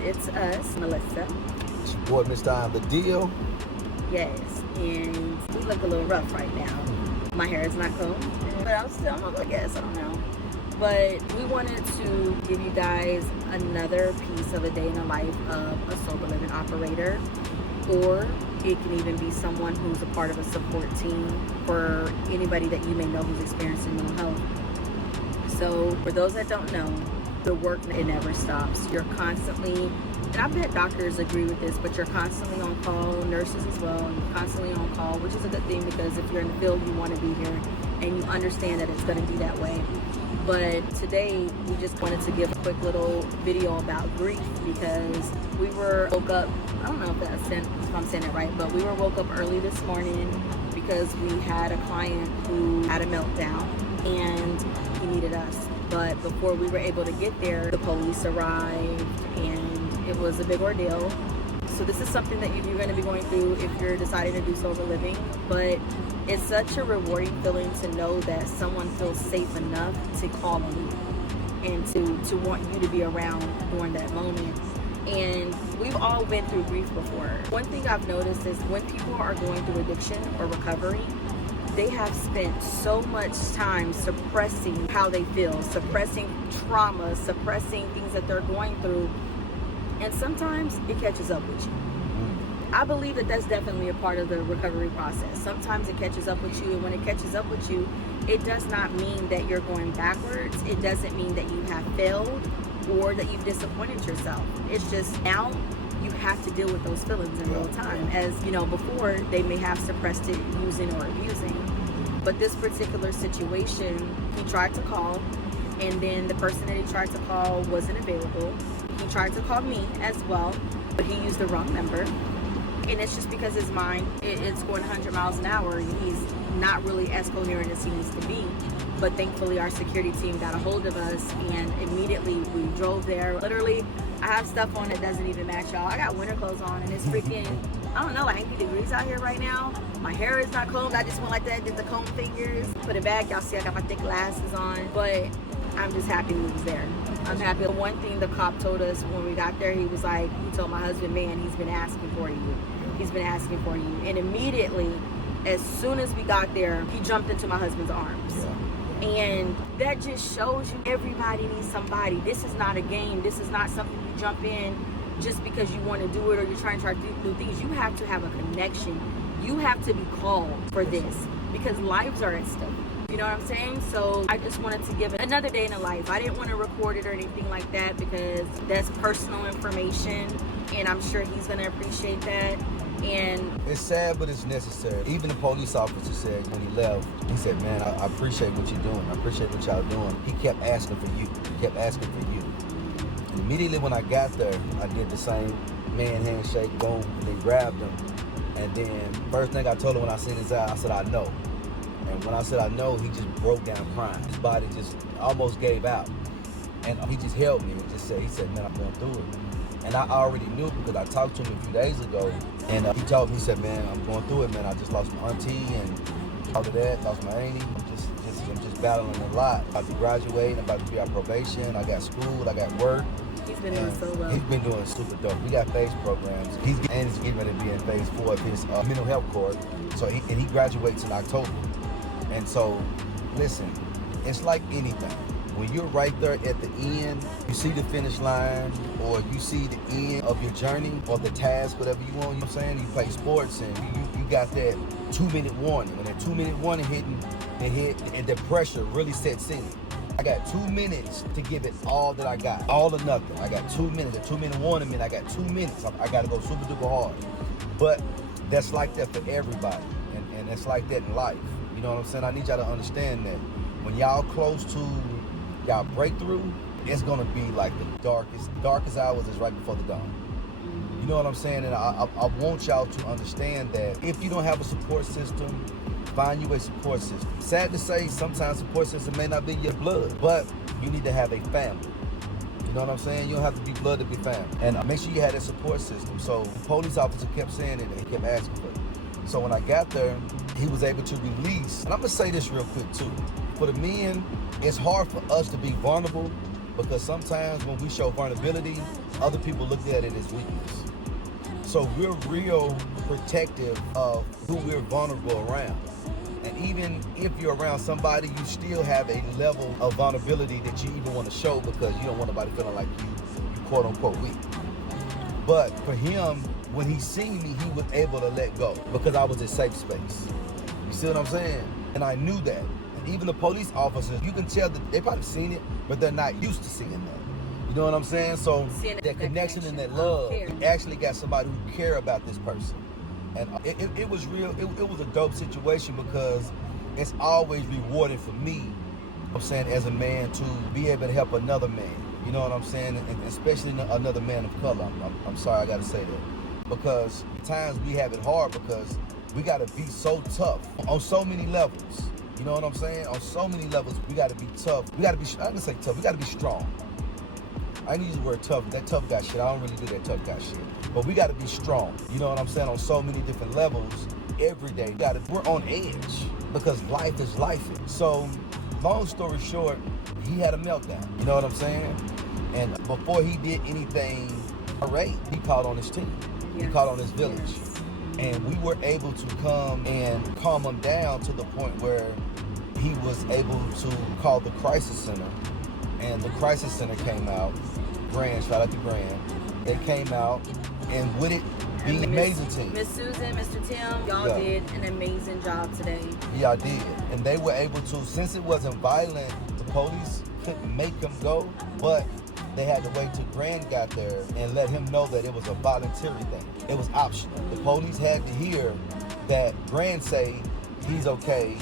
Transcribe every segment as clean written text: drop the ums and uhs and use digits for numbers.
it's us, Melissa. It's your boy, Mr. I'm the Deal. Yes, and we look a little rough right now. My hair is not combed, but I'm gonna guess, I don't know. But we wanted to give you guys another piece of a day in the life of a sober living operator, or it can even be someone who's a part of a support team for anybody that you may know who's experiencing mental health. So for those that don't know, the work, it never stops. You're constantly, and I bet doctors agree with this, but you're constantly on call, nurses as well, and you're constantly on call, which is a good thing because if you're in the field, you want to be here and you understand that it's going to be that way. But today, we just wanted to give a quick little video about grief because we were woke up, I don't know if I'm saying it right, but we were woke up early this morning because we had a client who had a meltdown and he needed us. But before we were able to get there, the police arrived and it was a big ordeal. So this is something that you're going to be going through if you're deciding to do sober living, but it's such a rewarding feeling to know that someone feels safe enough to call on you and to want you to be around during that moment. And we've all been through grief before. One thing I've noticed is when people are going through addiction or recovery, they have spent so much time suppressing how they feel, suppressing trauma, suppressing things that they're going through. And sometimes it catches up with you. I believe that that's definitely a part of the recovery process. Sometimes it catches up with you, and when it catches up with you, it does not mean that you're going backwards. It doesn't mean that you have failed or that you've disappointed yourself. It's just now you have to deal with those feelings in real time. As you know, before they may have suppressed it using or abusing. But this particular situation, he tried to call, and then the person that he tried to call wasn't available. He tried to call me as well, but he used the wrong number. And it's just because his mind, it's going 100 miles an hour. He's not really as coherent as he needs to be. But thankfully, our security team got a hold of us, and immediately we drove there. Literally, I have stuff on that doesn't even match, y'all. I got winter clothes on, and it's freaking, I don't know, like 80 degrees out here right now. My hair is not combed. I just went like that, did the comb fingers. Put it back. Y'all see I got my thick glasses on. But I'm just happy we was there. I'm happy. One thing the cop told us when we got there, he was like, he told my husband, man, he's been asking for you. He's been asking for you. And immediately, as soon as we got there, he jumped into my husband's arms. Yeah. And that just shows you everybody needs somebody. This is not a game. This is not something you jump in just because you want to do it or you're trying to do things. You have to have a connection. You have to be called for this because lives are at stake. You know what I'm saying? So I just wanted to give it another day in the life. I didn't want to record it or anything like that because that's personal information, and I'm sure he's going to appreciate that. And it's sad, but it's necessary. Even the police officer said when he left, he said, man, I appreciate what you're doing. I appreciate what y'all doing. He kept asking for you. He kept asking for you. And immediately when I got there, I did the same man handshake, boom, and then grabbed him. And then first thing I told him when I seen his eye, I said, I know. And when I said I know, he just broke down crying. His body just almost gave out. And he just held me and just said, man, I'm going through it. And I already knew because I talked to him a few days ago. And he told me, he said, man, I'm going through it, man. I just lost my auntie and all of that, lost my auntie. I'm just battling a lot. I'm about to graduate, I'm about to be on probation. I got school, I got work. He's been doing so well. He's been doing super dope. We got phase programs. He's getting ready to be in phase 4 of his mental health course. So he graduates in October. And so, listen, it's like anything. When you're right there at the end, you see the finish line, or you see the end of your journey, or the task, whatever you want, you know what I'm saying? You play sports, and you got that 2-minute warning. When that 2-minute warning hit, and the pressure really sets in. I got 2 minutes to give it all that I got, all or nothing. I got 2 minutes, a 2-minute warning, I got 2 minutes. I got to go super duper hard. But that's like that for everybody, and it's like that in life. You know what I'm saying? I need y'all to understand that when y'all close to y'all breakthrough, it's gonna be like the darkest hours is right before the dawn. You know what I'm saying? And I want y'all to understand that if you don't have a support system, find you a support system. Sad to say, sometimes support system may not be your blood, but you need to have a family. You know what I'm saying? You don't have to be blood to be family. And make sure you have that support system. So the police officer kept saying it and he kept asking for it. So when I got there, he was able to release. And I'm gonna say this real quick too. For the men, it's hard for us to be vulnerable because sometimes when we show vulnerability, other people look at it as weakness. So we're real protective of who we're vulnerable around. And even if you're around somebody, you still have a level of vulnerability that you even want to show because you don't want nobody feeling like you quote unquote weak. But for him, when he seen me, he was able to let go because I was a safe space. You see what I'm saying? And I knew that. And even the police officers, you can tell that they probably seen it, but they're not used to seeing that. You know what I'm saying? So that connection and that love, you actually got somebody who care about this person. And it was real, it was a dope situation because it's always rewarding for me, I'm saying, as a man to be able to help another man. You know what I'm saying? And especially another man of color. I'm sorry I gotta say that. Because at times we have it hard because we gotta be so tough on so many levels. You know what I'm saying? On so many levels, we gotta be tough. We gotta be, I'm gonna say tough, we gotta be strong. I didn't use the word tough, that tough guy shit, I don't really do that tough guy shit. But we gotta be strong, you know what I'm saying, on so many different levels every day. We're on edge because life is life. So, long story short, he had a meltdown, you know what I'm saying? And before he did anything great, he called on his team. Yes. He called on his village. Yes. And we were able to come and calm him down to the point where he was able to call the crisis center. And the crisis center came out, Grand, shout out to Grand. They came out, and with it being an amazing team. Miss Susan, Mr. Tim, y'all did an amazing job today. Y'all did. And they were able to, since it wasn't violent, the police couldn't make him go, but they had to wait till Grand got there and let him know that it was a voluntary thing. It was optional. The police had to hear that Grand say, he's okay,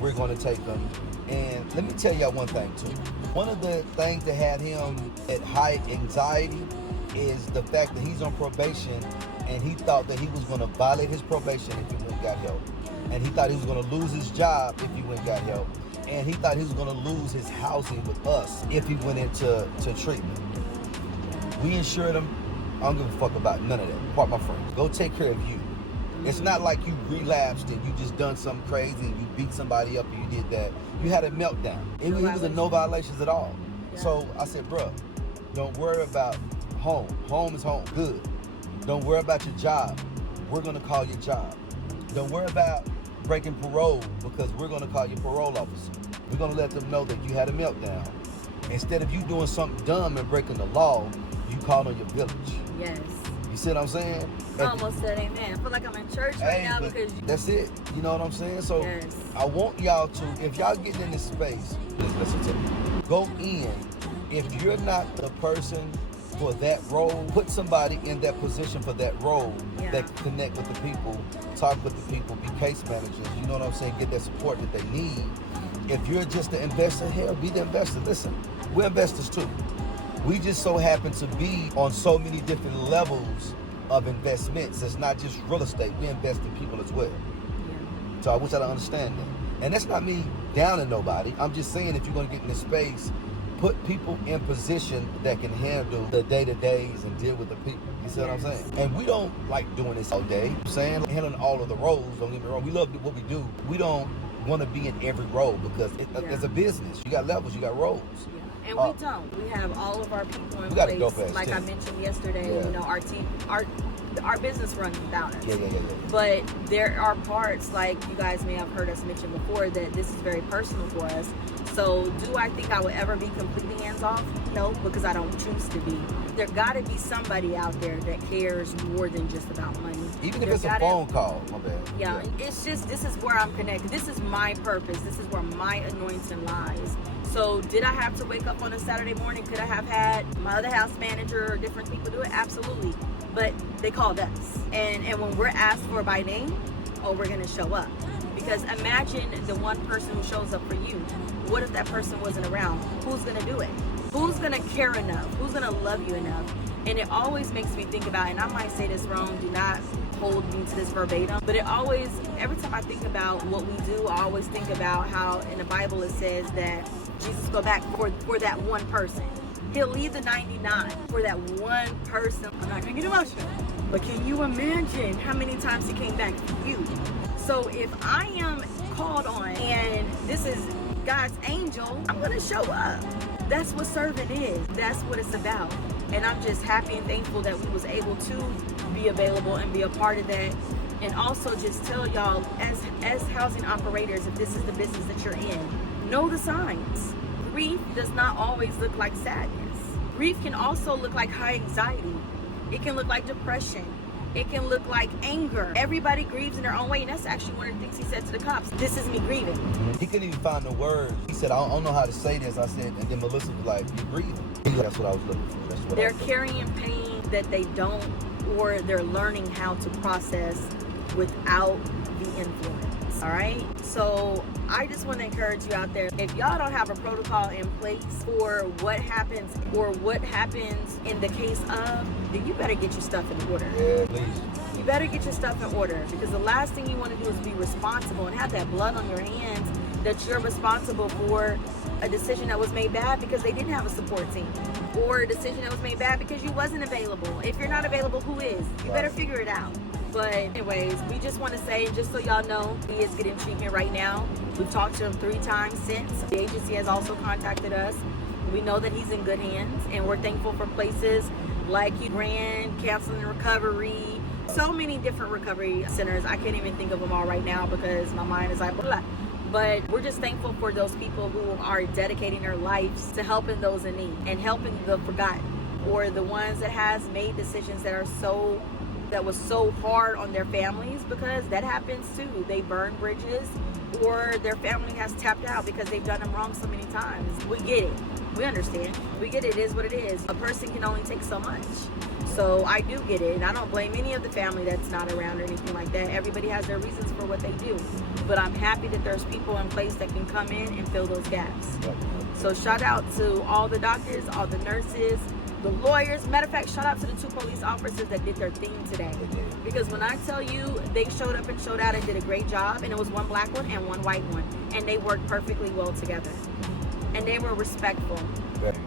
we're going to take him. And let me tell y'all one thing too. One of the things that had him at high anxiety is the fact that he's on probation and he thought that he was going to violate his probation if he went and got help. And he thought he was going to lose his job if he went and got help. And he thought he was going to lose his housing with us if he went into treatment. We insured him. I don't give a fuck about none of that. Part my friends. Go take care of you. It's not like you relapsed and you just done something crazy and you beat somebody up and you did that. You had a meltdown. It was a no violations at all. Yeah. So I said, bruh, don't worry about home. Home is home. Good. Don't worry about your job. We're gonna call your job. Don't worry about breaking parole because we're gonna call your parole officer. We're gonna let them know that you had a meltdown. Instead of you doing something dumb and breaking the law, you called on your village. Yes. You see what I'm saying? I almost said amen. I feel like I'm in church right now because that's it. You know what I'm saying? So yes. I want y'all to, if y'all getting in this space, please listen to me. Go in. If you're not the person for that role, put somebody in that position for that role that can connect with the people, talk with the people, be case managers, you know what I'm saying? Get that support that they need. If you're just the investor, hell, be the investor. Listen, we're investors too. We just so happen to be on so many different levels of investments. It's not just real estate. We invest in people as well. Yeah. So I wish y'all to understand that. And that's not me downing nobody. I'm just saying if you're going to get in this space, put people in position that can handle the day-to-days and deal with the people. You see what I'm saying? And we don't like doing this all day. I'm saying handling all of the roles, don't get me wrong. We love what we do. We don't want to be in every role because it's a business. You got levels, you got roles. And we don't. We have all of our people in place. Like I mentioned yesterday, you know, our team, our business runs without us. Yeah. But there are parts, like you guys may have heard us mention before, that this is very personal for us. So do I think I would ever be completely hands-off? No, because I don't choose to be. There gotta be somebody out there that cares more than just about money. Even if it's a phone call, my bad. Yeah, it's just, this is where I'm connected. This is my purpose. This is where my anointing lies. So did I have to wake up on a Saturday morning? Could I have had my other house manager or different people do it? Absolutely. But they called us. And when we're asked for by name, we're going to show up. Because imagine the one person who shows up for you. What if that person wasn't around? Who's going to do it? Who's going to care enough? Who's going to love you enough? And it always makes me think about, and I might say this wrong, do not hold me to this verbatim, but it always, every time I think about what we do, I always think about how in the Bible it says that Jesus go back for that one person. He'll leave the 99 for that one person. I'm not gonna get emotional, but can you imagine how many times he came back for you? So if I am called on and this is God's angel, I'm gonna show up. That's what serving is. That's what it's about. And I'm just happy and thankful that we was able to be available and be a part of that. And also just tell y'all, as housing operators, if this is the business that you're in, know the signs. Grief does not always look like sadness. Grief can also look like high anxiety. It can look like depression. It can look like anger. Everybody grieves in their own way, and that's actually one of the things he said to the cops. This is me grieving. He couldn't even find the words. He said, I don't know how to say this. I said, and then Melissa was like, you're grieving. That's what I was looking for. That's what they're carrying pain that they don't, or they're learning how to process without the influence. All right? So I just want to encourage you out there, if y'all don't have a protocol in place for what happens or what happens in the case of, then you better get your stuff in order. Yeah, please. You better get your stuff in order, because the last thing you want to do is be responsible and have that blood on your hands that you're responsible for a decision that was made bad because they didn't have a support team, or a decision that was made bad because you wasn't available. If you're not available, who is? You better figure it out. But anyways, we just want to say, just so y'all know, he is getting treatment right now. We've talked to him 3 times since. The agency has also contacted us. We know that he's in good hands, and we're thankful for places like Grand, Counseling and Recovery, so many different recovery centers. I can't even think of them all right now because my mind is like blah. But we're just thankful for those people who are dedicating their lives to helping those in need and helping the forgotten, or the ones that has made decisions that was so hard on their families, because that happens too. They burn bridges, or their family has tapped out because they've done them wrong so many times. We get it. We understand. We get it. It is what it is. A person can only take so much. So I do get it, and I don't blame any of the family that's not around or anything like that. Everybody has their reasons for what they do. But I'm happy that there's people in place that can come in and fill those gaps. So shout out to all the doctors, all the nurses, the lawyers. Matter of fact, shout out to the 2 police officers that did their thing today. Because when I tell you, they showed up and showed out and did a great job, and it was 1 black one and 1 white one. And they worked perfectly well together. And they were respectful.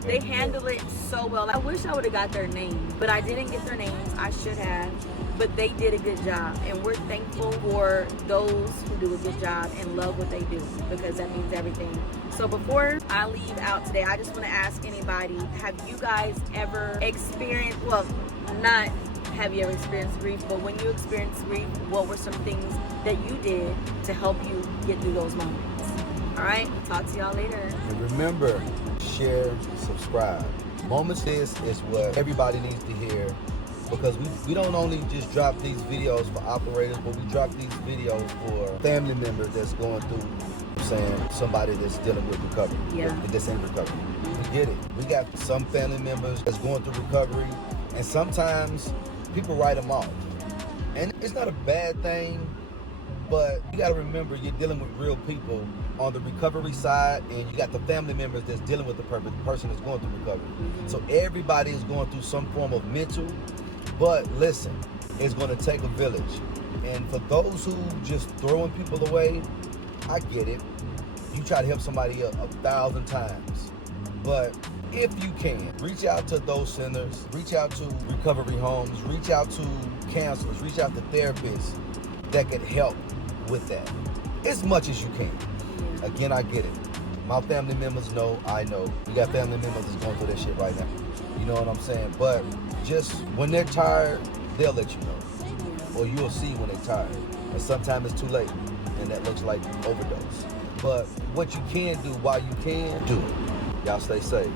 They handled it so well. I wish I would have got their names, but I didn't get their names. I should have. But they did a good job, and we're thankful for those who do a good job and love what they do, because that means everything. So before I leave out today, I just want to ask anybody, have you guys ever experienced, well, not have you ever experienced grief, but when you experienced grief, what were some things that you did to help you get through those moments? All right, talk to y'all later. And remember, share, subscribe. Moments this is what everybody needs to hear, because we don't only just drop these videos for operators, but we drop these videos for family members that's going through, somebody that's dealing with recovery, that's in recovery. We get it. We got some family members that's going through recovery, and sometimes people write them off. And it's not a bad thing, but you got to remember, you're dealing with real people on the recovery side, and you got the family members that's dealing with the person that's going through recovery. So everybody is going through some form of mental, but listen, it's going to take a village. And for those who just throwing people away, I get it. You try to help somebody 1,000 times. But if you can, reach out to those centers, reach out to recovery homes, reach out to counselors, reach out to therapists that can help with that as much as you can. Again, I get it. My family members know, I know. You got family members that's going through that shit right now. You know what I'm saying? But just when they're tired, they'll let you know. Or you'll see when they're tired. And sometimes it's too late, and that looks like overdose. But what you can do while you can, do it. Y'all stay safe.